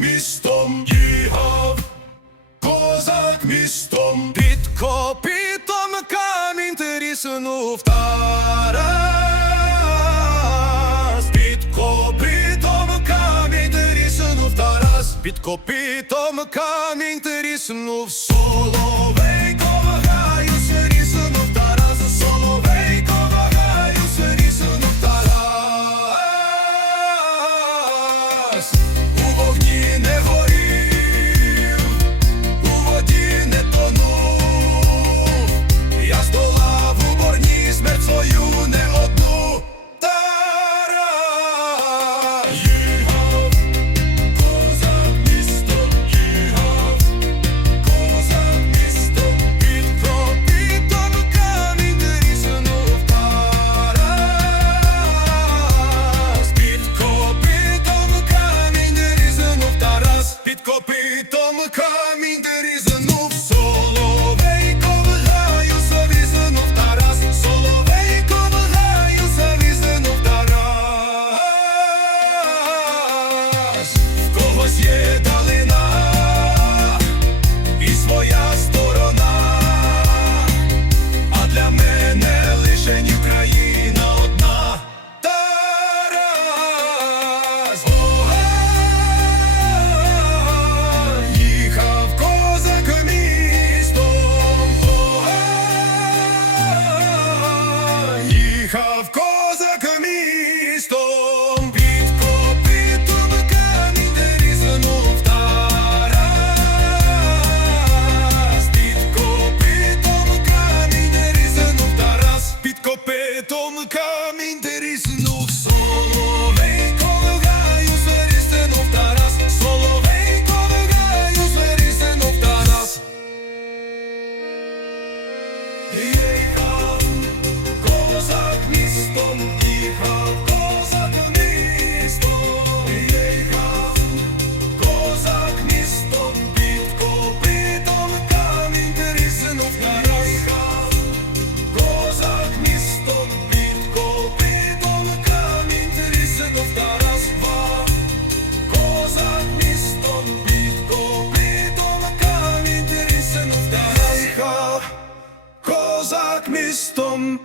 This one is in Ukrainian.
містом бігав, козак містом. Під копітом камінь тріснув. Тарас. Під копитом камінь тріснув. Тарас, під копитом камінь тріснув. Соловейко вагаюся, ріснув Тарас, Соловейко вагаюся, ріснув Тарас повні неволі. go як містом.